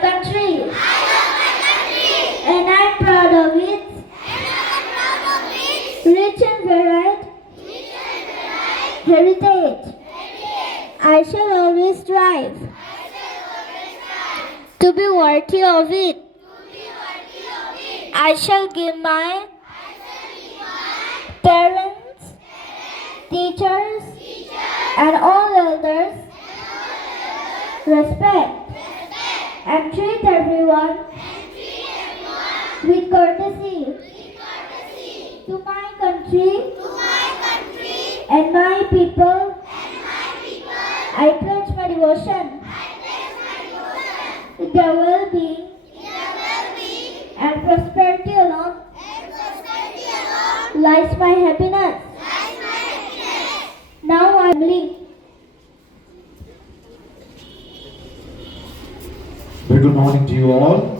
country. And I'm proud of it. Rich and varied heritage. I shall always strive to be worthy of it. I shall give my parents, teachers, and all elders respect and treat everyone with courtesy. To my country and my people, I pledge my devotion. With their well-being and prosperity alone lies my happiness. Now I'm leaving. Very good morning to you all.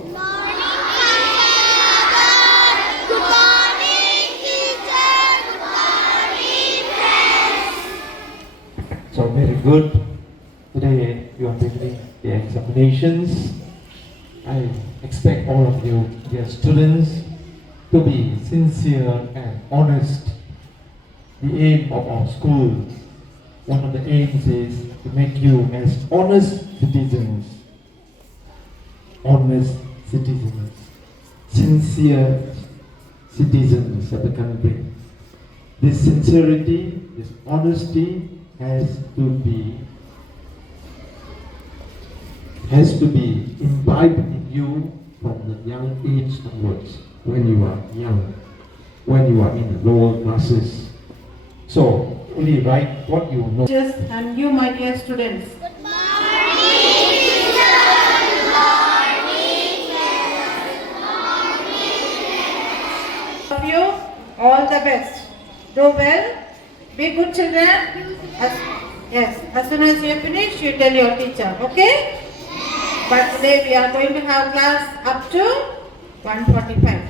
So very good. Today you are beginning the examinations. I expect all of you, dear students, to be sincere and honest. The aim of our school, one of the aims is to make you as honest citizens. Honest citizens. Sincere citizens of the country. This sincerity, this honesty has to be imbibed in you from the young age onwards, when you are young, when you are in the lower classes. So only write what you know. And you, my dear students. Of you, all the best. Do well. Be good children. As soon as you finish, you tell your teacher. Okay? But today we are going to have class up to 1:45.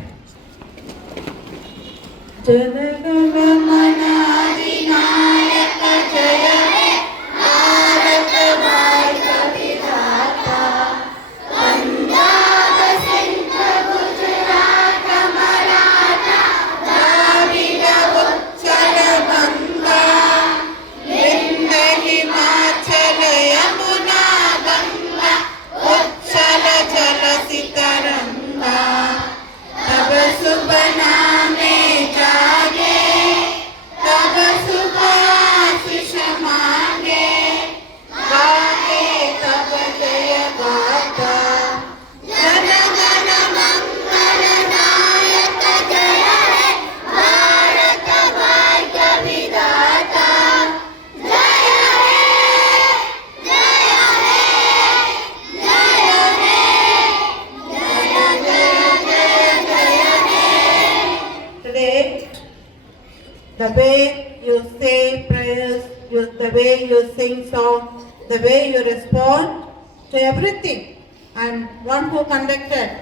The way you say prayers, the way you sing songs, the way you respond to everything. And one who conducted,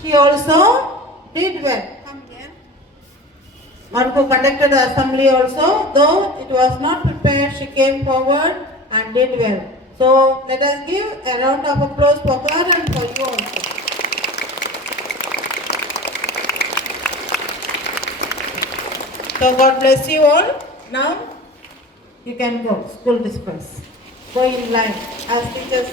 she also did well. Come here. One who conducted the assembly also, though it was not prepared, she came forward and did well. So let us give a round of applause for her and for you also. So God bless you all. Now you can go. School disperse. Go in line as teachers.